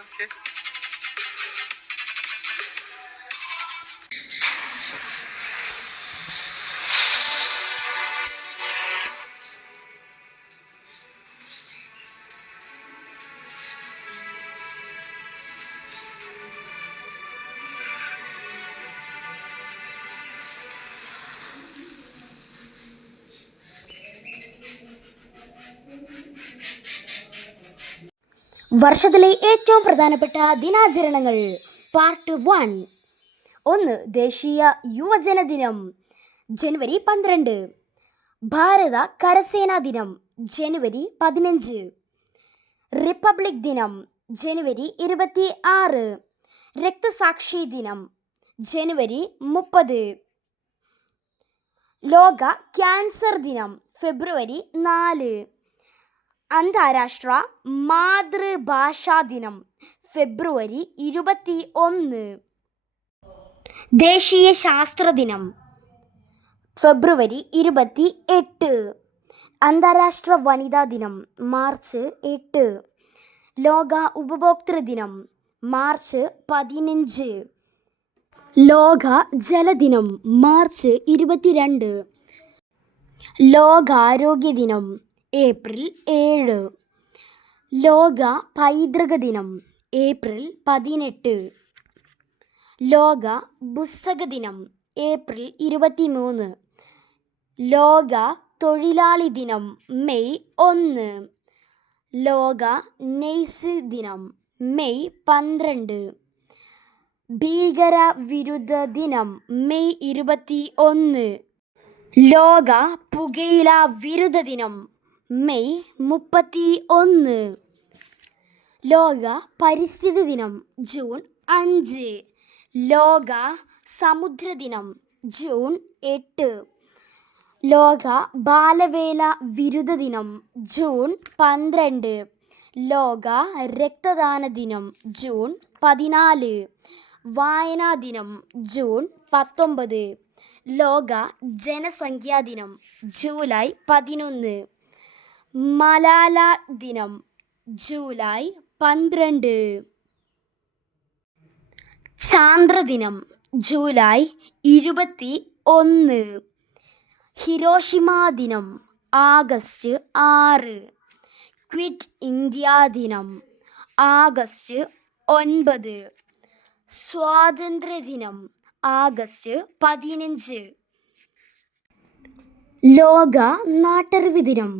Okay. വർഷത്തിലെ ഏറ്റവും പ്രധാനപ്പെട്ട ദിനാചരണങ്ങൾ പാർട്ട് 1. 1. ദേശീയ യുവജന ദിനം ജനുവരി 12. ഭാരത കരസേനാ ദിനം ജനുവരി 15. റിപ്പബ്ലിക് ദിനം ജനുവരി 26. രക്തസാക്ഷി ദിനം ജനുവരി 30. ലോക ക്യാൻസർ ദിനം ഫെബ്രുവരി 4. അന്താരാഷ്ട്ര മാതൃഭാഷാ ദിനം ഫെബ്രുവരി 21. ദേശീയ ശാസ്ത്ര ദിനം ഫെബ്രുവരി 28. അന്താരാഷ്ട്ര വനിതാ ദിനം മാർച്ച് 8. ലോക ഉപഭോക്തൃ ദിനം മാർച്ച് 15. ലോക ജലദിനം മാർച്ച് 22. ലോകാരോഗ്യ ദിനം ഏപ്രിൽ 7. ലോക പൈതൃക ദിനം ഏപ്രിൽ 18. ലോക പുസ്തക ദിനം ഏപ്രിൽ 23. ലോക തൊഴിലാളി ദിനം മെയ് 1. ലോക നെയ്സ് ദിനം മെയ് 12. ഭീകര വിരുദ്ധ ദിനം മെയ് 21. ലോക പുകയില വിരുദ്ധ ദിനം മെയ് 31. ലോക പരിസ്ഥിതി ദിനം ജൂൺ 5. ലോക സമുദ്ര ദിനം ജൂൺ 8. ലോക ബാലവേല വിരുദ്ധ ദിനം ജൂൺ 12. ലോക രക്തദാന ദിനം ജൂൺ 14. വായനാ ദിനം ജൂൺ 19. ലോക ജനസംഖ്യാ ദിനം ജൂലൈ 11. മലാല ദിനം ജൂലൈ 12. ചാന്ദ്രദിനം ജൂലൈ 21. ഹിരോഷിമ ദിനം ആഗസ്റ്റ് 6. ക്വിറ്റ് ഇന്ത്യ ദിനം ആഗസ്റ്റ് 9. സ്വാതന്ത്ര്യദിനം ആഗസ്റ്റ് 15. ലോക നാട്ടറിവ് ദിനം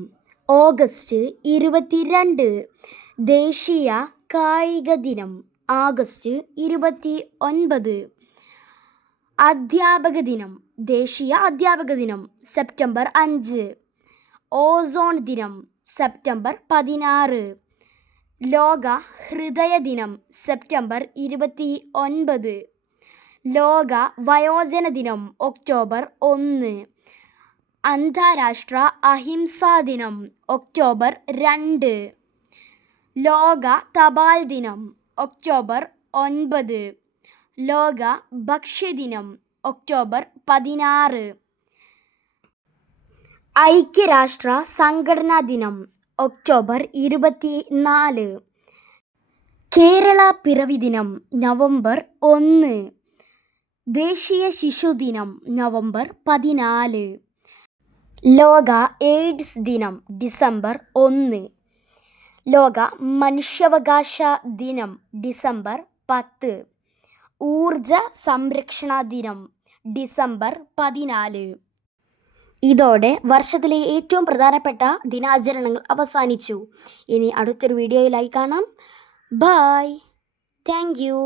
ഓഗസ്റ്റ് 22. ദേശീയ കായിക ദിനം ആഗസ്റ്റ് 29. അധ്യാപക ദിനം ദേശീയ അധ്യാപക ദിനം സെപ്റ്റംബർ 5. ഓസോൺ ദിനം സെപ്റ്റംബർ 16. ലോക ഹൃദയ ദിനം സെപ്റ്റംബർ 29. ലോക വയോജന ദിനം ഒക്ടോബർ 1. അന്താരാഷ്ട്ര അഹിംസാ ദിനം ഒക്ടോബർ 2. ലോക തപാൽ ദിനം ഒക്ടോബർ 9. ലോക ഭക്ഷ്യദിനം ഒക്ടോബർ 16. ഐക്യരാഷ്ട്ര സംഘടനാ ദിനം ഒക്ടോബർ 24. കേരള പിറവി ദിനം നവംബർ 1. ദേശീയ ശിശുദിനം നവംബർ 14. ലോക എയ്ഡ്സ് ദിനം ഡിസംബർ 1. ലോക മനുഷ്യാവകാശ ദിനം ഡിസംബർ 10. ഊർജ സംരക്ഷണ ദിനം ഡിസംബർ 14. ഇതോടെ വർഷത്തിലെ ഏറ്റവും പ്രധാനപ്പെട്ട ദിനാചരണങ്ങൾ അവസാനിച്ചു. ഇനി അടുത്തൊരു വീഡിയോയിലായി കാണാം. ബൈ. Thank you.